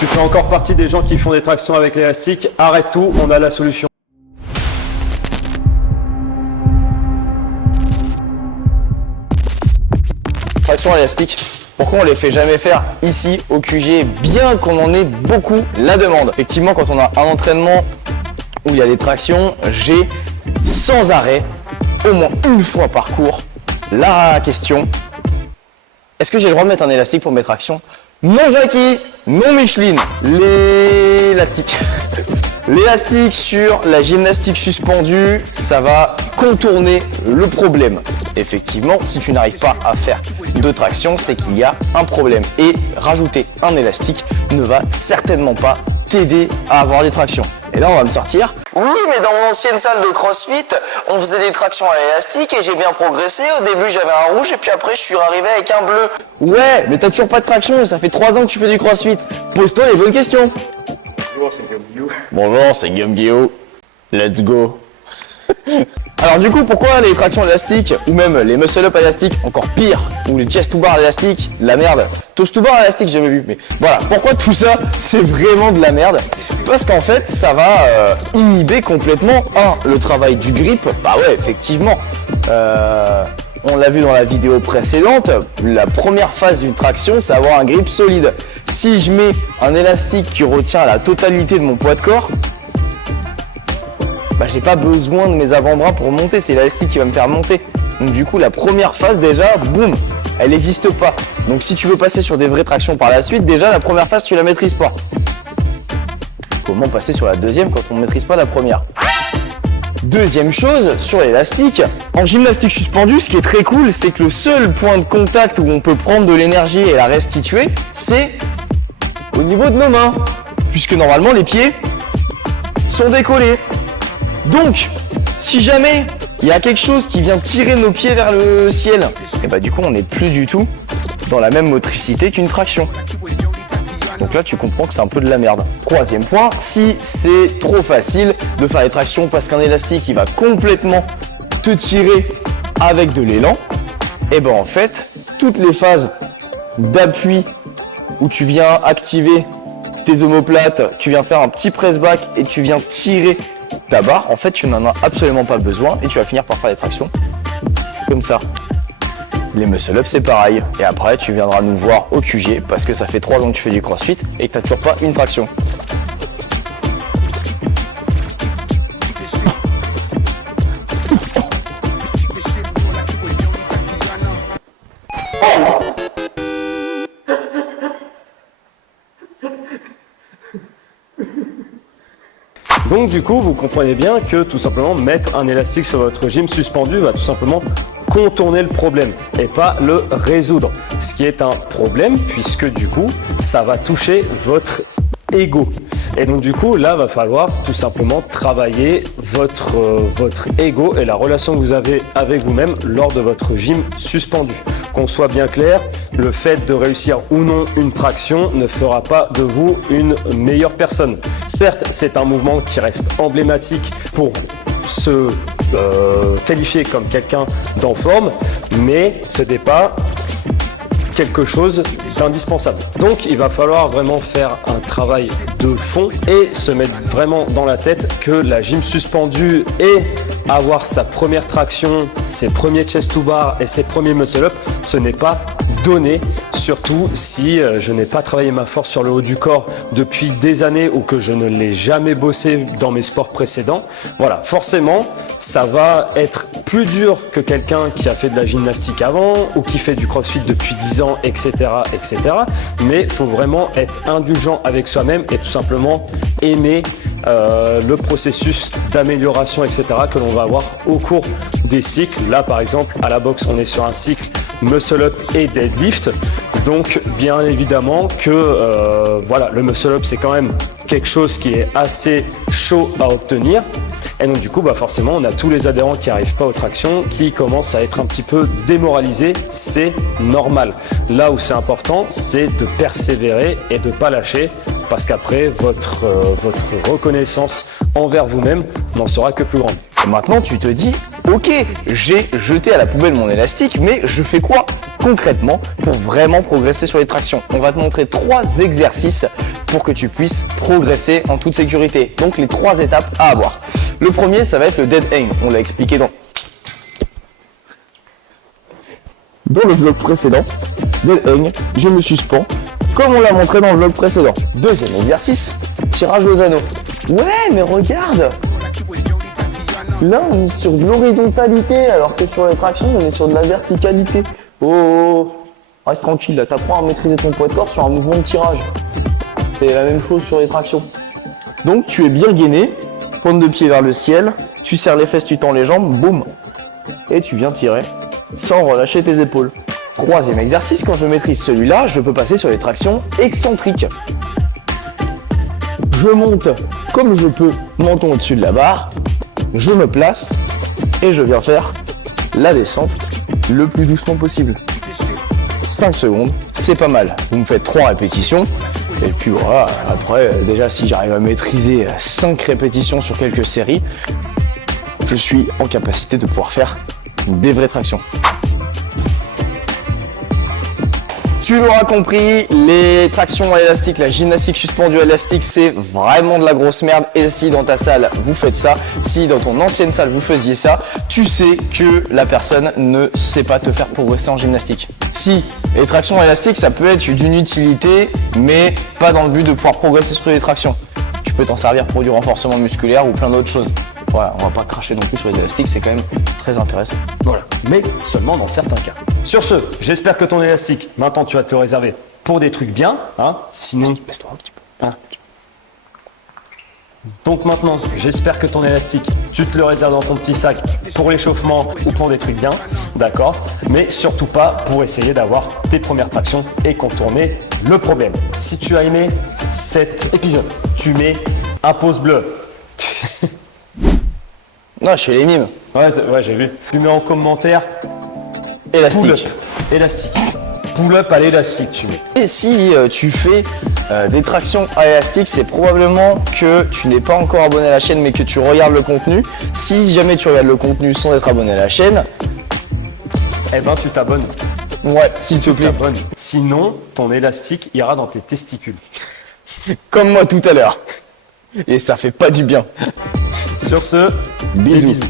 Tu fais encore partie des gens qui font des tractions avec l'élastique, arrête tout, on a la solution. Traction élastique, pourquoi on les fait jamais faire ici au QG, bien qu'on en ait beaucoup la demande? Effectivement, quand on a un entraînement où il y a des tractions, j'ai sans arrêt, au moins une fois par cours, la question: est-ce que j'ai le droit de mettre un élastique pour mes tractions? Non Jackie, non Micheline, l'élastique. L'élastique sur la gymnastique suspendue, ça va contourner le problème. Effectivement, si tu n'arrives pas à faire de traction, c'est qu'il y a un problème. Et rajouter un élastique ne va certainement pas t'aider à avoir des tractions. Et là, on va me sortir: oui, mais dans mon ancienne salle de CrossFit, on faisait des tractions à l'élastique et j'ai bien progressé. Au début, j'avais un rouge et puis après, je suis arrivé avec un bleu. Ouais, mais t'as toujours pas de traction, ça fait 3 ans que tu fais du CrossFit. Pose-toi les bonnes questions. Bonjour, c'est Guillaume Guillaume. Bonjour, c'est Guillaume Guillaume. Let's go. Alors du coup, pourquoi les tractions élastiques ou même les muscle-up élastiques, encore pire, ou les chest to bar élastiques, la merde. Toast to bar élastique, j'ai jamais vu, mais voilà. Pourquoi tout ça, c'est vraiment de la merde? Parce qu'en fait, ça va inhiber complètement, le travail du grip. Bah ouais, effectivement. On l'a vu dans la vidéo précédente, la première phase d'une traction, c'est avoir un grip solide. Si je mets un élastique qui retient la totalité de mon poids de corps, bah, j'ai pas besoin de mes avant-bras pour monter, c'est l'élastique qui va me faire monter. Donc du coup, la première phase déjà, boum, elle n'existe pas. Donc si tu veux passer sur des vraies tractions par la suite, déjà la première phase, tu la maîtrises pas. Comment passer sur la deuxième quand on ne maîtrise pas la première? Deuxième chose, sur l'élastique, en gymnastique suspendue, ce qui est très cool, c'est que le seul point de contact où on peut prendre de l'énergie et la restituer, c'est au niveau de nos mains. Puisque normalement, les pieds sont décollés. Donc, si jamais il y a quelque chose qui vient tirer nos pieds vers le ciel, et bah du coup, on n'est plus du tout dans la même motricité qu'une traction. Donc là, tu comprends que c'est un peu de la merde. Troisième point, si c'est trop facile de faire des tractions parce qu'un élastique, il va complètement te tirer avec de l'élan, et ben en fait, toutes les phases d'appui où tu viens activer tes omoplates, tu viens faire un petit press back et tu viens tirer ta barre, en fait, tu n'en as absolument pas besoin et tu vas finir par faire des tractions comme ça. Les muscle-up, c'est pareil. Et après, tu viendras nous voir au QG parce que ça fait 3 ans que tu fais du CrossFit et que tu n'as toujours pas une traction. Donc du coup, vous comprenez bien que tout simplement mettre un élastique sur votre gym suspendu va tout simplement contourner le problème et pas le résoudre. Ce qui est un problème puisque du coup, ça va toucher votre ego. Et donc du coup, là, va falloir tout simplement travailler votre ego et la relation que vous avez avec vous-même lors de votre gym suspendu. Qu'on soit bien clair, le fait de réussir ou non une traction ne fera pas de vous une meilleure personne. Certes, c'est un mouvement qui reste emblématique pour se qualifier comme quelqu'un d'en forme, mais ce n'est pas quelque chose d'indispensable. Donc il va falloir vraiment faire un travail de fond et se mettre vraiment dans la tête que la gym suspendue et avoir sa première traction, ses premiers chest to bar et ses premiers muscle up, ce n'est pas donné, surtout si je n'ai pas travaillé ma force sur le haut du corps depuis des années ou que je ne l'ai jamais bossé dans mes sports précédents. Voilà, forcément, ça va être plus dur que quelqu'un qui a fait de la gymnastique avant ou qui fait du crossfit depuis 10 ans, etc., etc. Mais il faut vraiment être indulgent avec soi-même et tout simplement aimer le processus d'amélioration, etc., que l'on va avoir au cours des cycles. Là, par exemple, à la boxe, on est sur un cycle muscle up et deadlift. Donc, bien évidemment que voilà, le muscle up, c'est quand même quelque chose qui est assez chaud à obtenir. Et donc, du coup, bah forcément, on a tous les adhérents qui n'arrivent pas aux tractions, qui commencent à être un petit peu démoralisés. C'est normal. Là où c'est important, c'est de persévérer et de ne pas lâcher, parce qu'après, votre reconnaissance envers vous-même n'en sera que plus grande. Maintenant, tu te dis, ok, j'ai jeté à la poubelle mon élastique, mais je fais quoi concrètement, pour vraiment progresser sur les tractions. On va te montrer 3 exercices pour que tu puisses progresser en toute sécurité. Donc les 3 étapes à avoir. Le premier, ça va être le dead hang. On l'a expliqué dans le vlog précédent. Dead hang, je me suspends, comme on l'a montré dans le vlog précédent. Deuxième exercice, tirage aux anneaux. Ouais, mais regarde, là on est sur de l'horizontalité, alors que sur les tractions, on est sur de la verticalité. Oh, reste tranquille, là, t'apprends à maîtriser ton poids de corps sur un mouvement de tirage. C'est la même chose sur les tractions. Donc tu es bien gainé, pointe de pied vers le ciel, tu serres les fesses, tu tends les jambes, boum, et tu viens tirer sans relâcher tes épaules. Troisième exercice, quand je maîtrise celui-là, je peux passer sur les tractions excentriques. Je monte comme je peux, menton au-dessus de la barre, je me place et je viens faire la descente le plus doucement possible. 5 secondes, c'est pas mal. Vous me faites 3 répétitions et puis voilà, après déjà si j'arrive à maîtriser 5 répétitions sur quelques séries, je suis en capacité de pouvoir faire des vraies tractions. Tu l'auras compris, les tractions à élastique, la gymnastique suspendue à élastique, c'est vraiment de la grosse merde. Et si dans ta salle, vous faites ça, si dans ton ancienne salle, vous faisiez ça, tu sais que la personne ne sait pas te faire progresser en gymnastique. Si, les tractions à élastique, ça peut être d'une utilité, mais pas dans le but de pouvoir progresser sur les tractions. Tu peux t'en servir pour du renforcement musculaire ou plein d'autres choses. Voilà, on va pas cracher non plus sur les élastiques, c'est quand même très intéressant. Voilà, mais seulement dans certains cas. Sur ce, j'espère que ton élastique, maintenant tu vas te le réserver pour des trucs bien, hein, sinon... Baisse-toi un petit peu. Hein. Donc maintenant, j'espère que ton élastique, tu te le réserves dans ton petit sac pour l'échauffement ou pour des trucs bien, d'accord, mais surtout pas pour essayer d'avoir tes premières tractions et contourner le problème. Si tu as aimé cet épisode, tu mets un pouce bleu. Non, je fais les mimes. Ouais, j'ai vu. Tu mets en commentaire Élastique. pull-up, élastique. Pull-up à l'élastique, tu mets. Et si tu fais des tractions à élastique, c'est probablement que tu n'es pas encore abonné à la chaîne, mais que tu regardes le contenu. Si jamais tu regardes le contenu sans être abonné à la chaîne, Eh ben, tu t'abonnes. ouais, s'il te plaît, T'abonnes. Sinon, ton élastique ira dans tes testicules. comme moi tout à l'heure. Et ça fait pas du bien. Sur ce, Bisous. des bisous.